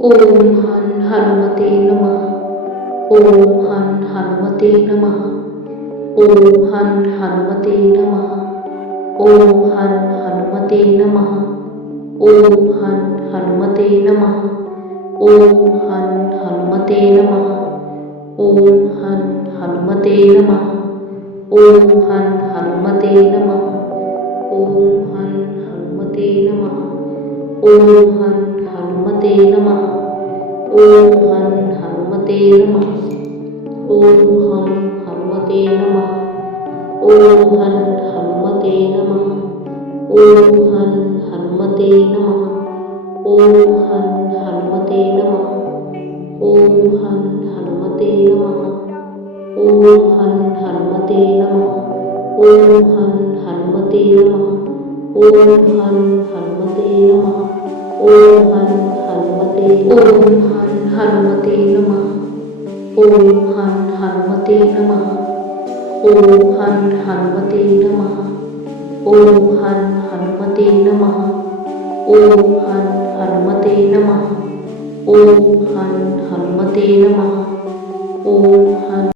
ओम हं हनुमते नमः. ओम हं हनुमते नमः. ओम हं हनुमते नमः. ओम हं हनुमते नमः. ओम हं हनुमते नमः. ओम हं हनुमते नमः. ओम हं हनुमते नमः. ओम हं हनुमते नमः. ओम हं हनुमते नमः. ओम हं हनुमते नमः. ओम हं हनुमते नमः. ओम हं हनुमते नमः. ओम हं हनुमते नमः. ओम हं हनुमते नमः. ओम हं हनुमते नमः. ओम हं हनुमते नमः. ओम हं हनुमते नमः. ओम हं हनुमते नमः. ओम हं हनुमते नमः. ओम हं हनुमते ओम हं हनुमते नमः. ओम हं हनुमते नमः. ओम हं हनुमते नमः. ओम हं हनुमते नमः. ओम हं हनुमते नमः. ओम हं हनुमते नमः. ओम हं